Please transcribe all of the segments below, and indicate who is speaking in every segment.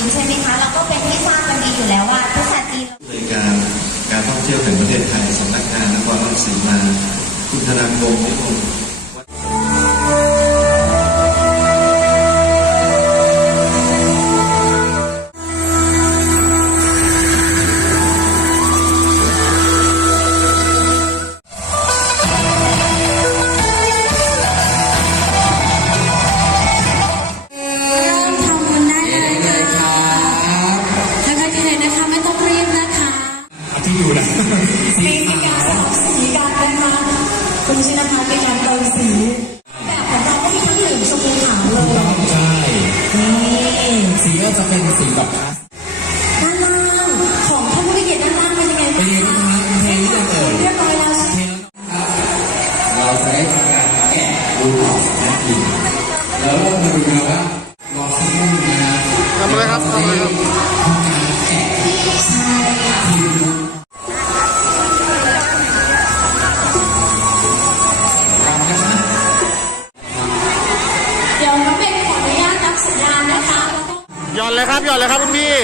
Speaker 1: ใช่ไหมคะเราก็เป็นที่ทราบกันดีอยู่แล้วว่าภาษาจีน
Speaker 2: เลยการท่องเที่ยวแห่งประเทศไทยสำนักงานนครราชสีมาคุณธนาคมนิคม
Speaker 3: ที่อยู่นะ
Speaker 1: มีการสลับสีกันนะคะคุณชินะคะเป็นการเติมสีแบบของเราก็มีทั้งเหลืองชมพูขาวเลย
Speaker 3: ใช่สีก็จะเป็นสีแบบ
Speaker 1: ด้านล่างของท่านผู้มีเกียรติด้านล่างเป็นยังไงบ้างคะ
Speaker 3: เทนี้เลย
Speaker 1: เรียบร้อยแล้วใช่ไหม
Speaker 3: เราจะได้ทำการแกะรูปของสัตว์อีกแล้วเรามาดูกันว่ารอสักครู่นะ
Speaker 2: ทำอะไรครับทำอะไรครับ
Speaker 3: การแกะ
Speaker 1: ใช่
Speaker 2: หย่อนเลยครับหย่อนเลยครับคุณพี่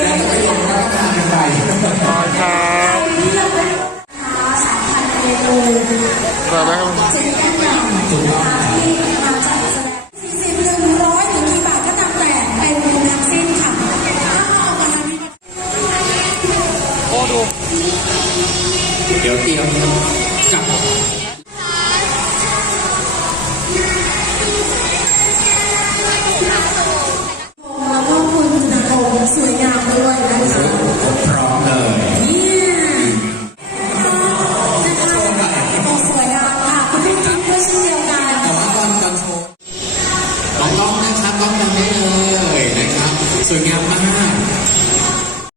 Speaker 2: ครับ
Speaker 1: สายพันธุ์เมนู
Speaker 2: ครับครับ
Speaker 1: จะมีการแข่งที่มาจัดแสดง40-100ถึงกี่บาทก็ตามแต่เป็นเงินทั้งสิ้นค่ะ
Speaker 2: โอ้ดู
Speaker 3: เดี๋ยวเตรียมจับ
Speaker 1: สวยงามด้วยนะคะ
Speaker 3: พร้อมเลย
Speaker 1: นะคะสวยงามค่ะคุณพี่จิ๊บด้วยเช่นเดียวกัน
Speaker 3: แต่ว่าตอนโชว์ลองนะครับลองกันได้เลยนะครับสวยงามมาก